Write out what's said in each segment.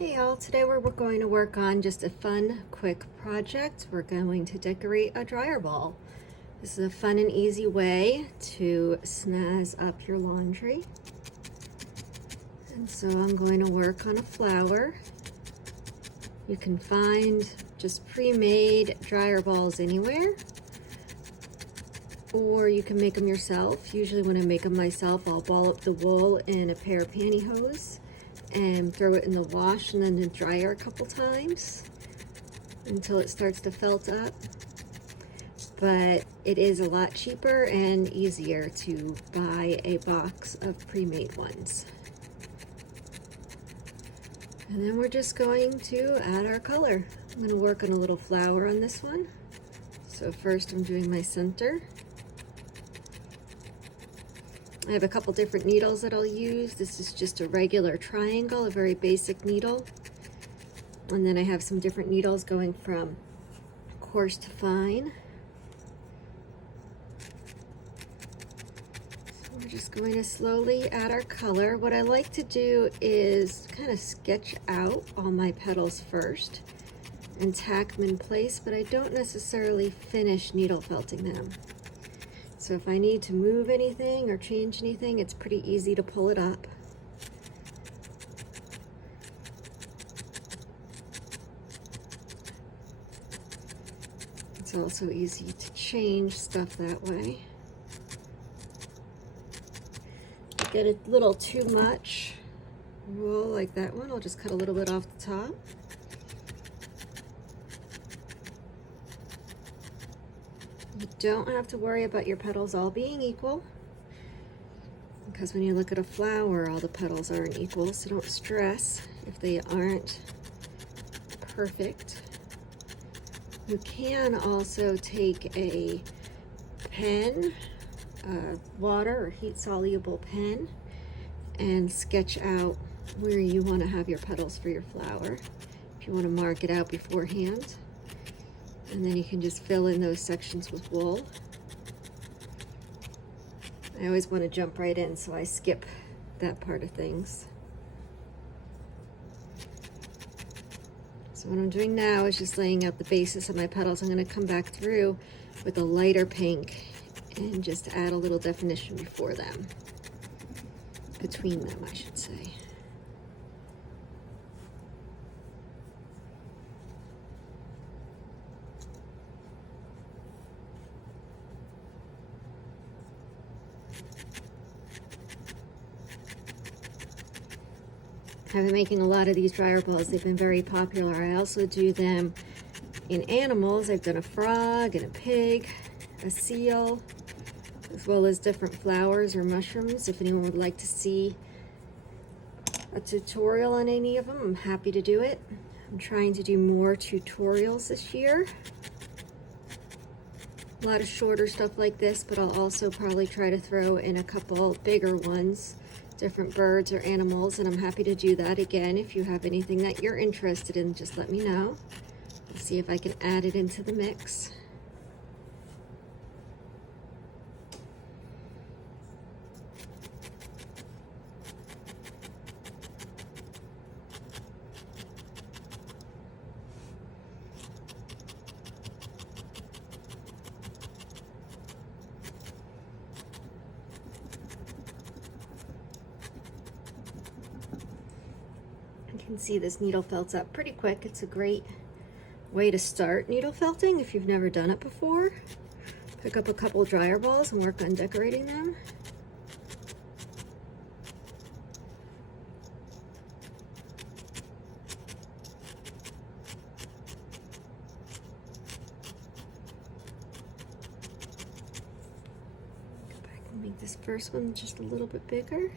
Hey y'all, today we're going to work on just a fun, quick project. We're going to decorate a dryer ball. This is a fun and easy way to snazz up your laundry. And so I'm going to work on a flower. You can find just pre-made dryer balls anywhere, or you can make them yourself. Usually when I make them myself, I'll ball up the wool in a pair of pantyhose and throw it in the wash and then the dryer a couple times until it starts to felt up. But it is a lot cheaper and easier to buy a box of pre-made ones. And then we're just going to add our color. I'm going to work on a little flower on this one. So first I'm doing my center. I have a couple different needles that I'll use. This is just a regular triangle, a very basic needle. And then I have some different needles going from coarse to fine. So we're just going to slowly add our color. What I like to do is kind of sketch out all my petals first and tack them in place, but I don't necessarily finish needle felting them. So if I need to move anything or change anything, it's pretty easy to pull it up. It's also easy to change stuff that way. If I get a little too much wool like that one, I'll just cut a little bit off the top. You don't have to worry about your petals all being equal, because when you look at a flower, all the petals aren't equal, so don't stress if they aren't perfect. You can also take a pen, water or heat-soluble pen, and sketch out where you want to have your petals for your flower, if you want to mark it out beforehand. And then you can just fill in those sections with wool. I always want to jump right in, so I skip that part of things. So what I'm doing now is just laying out the basis of my petals. I'm going to come back through with a lighter pink and just add a little definition before them. Between them, I should say. I've been making a lot of these dryer balls. They've been very popular. I also do them in animals. I've done a frog and a pig, a seal, as well as different flowers or mushrooms. If anyone would like to see a tutorial on any of them, I'm happy to do it. I'm trying to do more tutorials this year. A lot of shorter stuff like this, but I'll also probably try to throw in a couple bigger ones, different birds or animals, and I'm happy to do that again. If you have anything that you're interested in, just let me know. I'll see if I can add it into the mix. You can see this needle felts up pretty quick. It's a great way to start needle felting if you've never done it before. Pick up a couple dryer balls and work on decorating them. Go back and make this first one just a little bit bigger.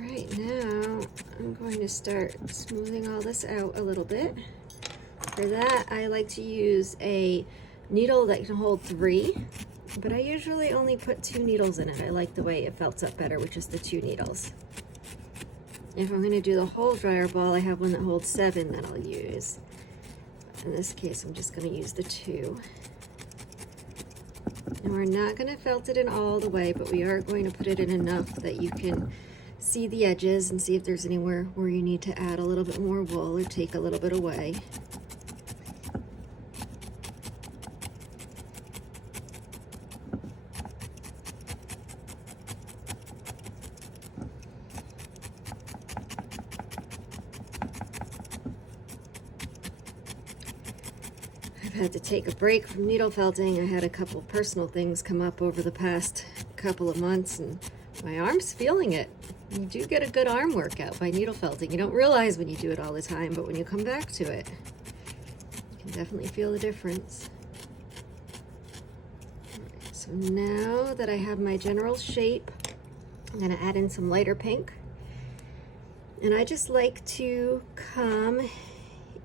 Right now, I'm going to start smoothing all this out a little bit. For that, I like to use a needle that can hold 3, but I usually only put 2 needles in it. I like the way it felts up better, which is the 2 needles. If I'm going to do the whole dryer ball, I have one that holds 7 that I'll use. In this case, I'm just going to use the 2. And we're not going to felt it in all the way, but we are going to put it in enough that you can see the edges and see if there's anywhere where you need to add a little bit more wool or take a little bit away. I've had to take a break from needle felting. I had a couple personal things come up over the past couple of months, and my arm's feeling it. You do get a good arm workout by needle felting. You don't realize when you do it all the time, but when you come back to it, you can definitely feel the difference. All right, so now that I have my general shape, I'm going to add in some lighter pink. And I just like to come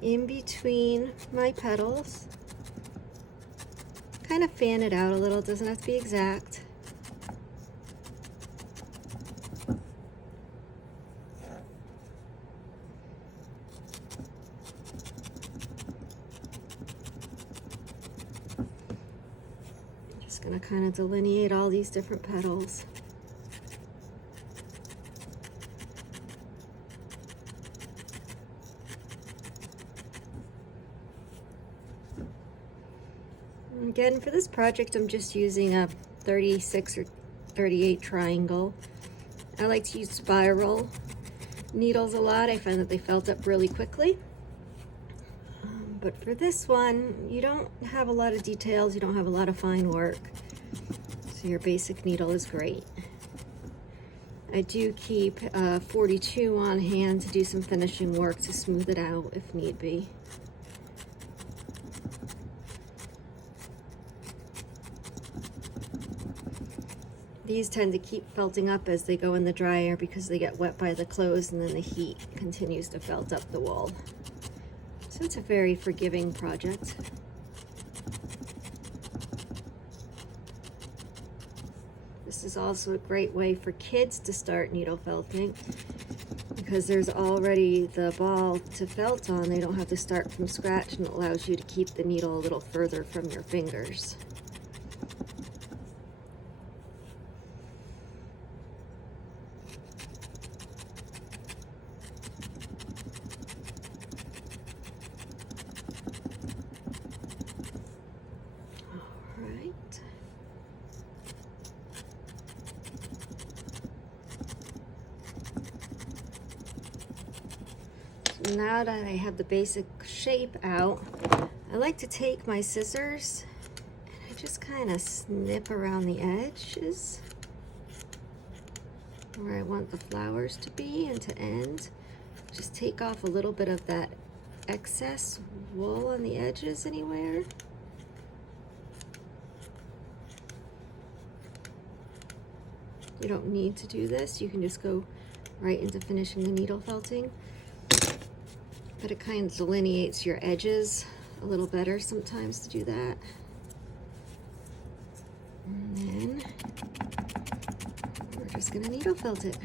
in between my petals, kind of fan it out a little. It doesn't have to be exact. Just going to kind of delineate all these different petals. Again, for this project, I'm just using a 36 or 38 triangle. I like to use spiral needles a lot. I find that they felt up really quickly. But for this one, you don't have a lot of details, you don't have a lot of fine work, so your basic needle is great. I do keep 42 on hand to do some finishing work to smooth it out if need be. These tend to keep felting up as they go in the dryer because they get wet by the clothes, and then the heat continues to felt up the wool. So it's a very forgiving project. This is also a great way for kids to start needle felting because there's already the ball to felt on. They don't have to start from scratch, and it allows you to keep the needle a little further from your fingers. Now that I have the basic shape out, I like to take my scissors and I just kind of snip around the edges where I want the flowers to be and to end. Just take off a little bit of that excess wool on the edges anywhere. You don't need to do this. You can just go right into finishing the needle felting. But it kind of delineates your edges a little better sometimes to do that. And then we're just gonna needle felt it.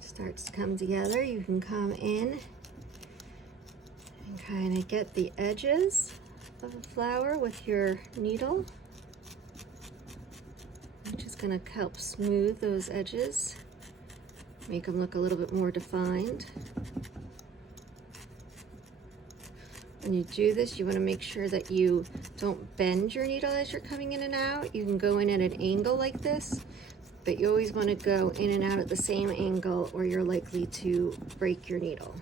Starts to come together, you can come in and kind of get the edges of the flower with your needle, which is going to help smooth those edges, make them look a little bit more defined. When you do this, you want to make sure that you don't bend your needle as you're coming in and out. You can go in at an angle like this, but you always want to go in and out at the same angle or you're likely to break your needle.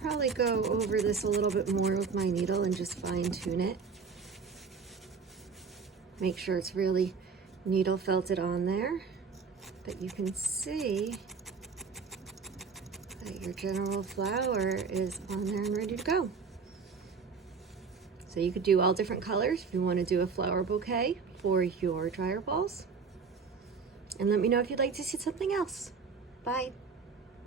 probably go over this a little bit more with my needle and just fine tune it. Make sure it's really needle felted on there. But you can see that your general flower is on there and ready to go. So you could do all different colors if you want to do a flower bouquet for your dryer balls. And let me know if you'd like to see something else. Bye.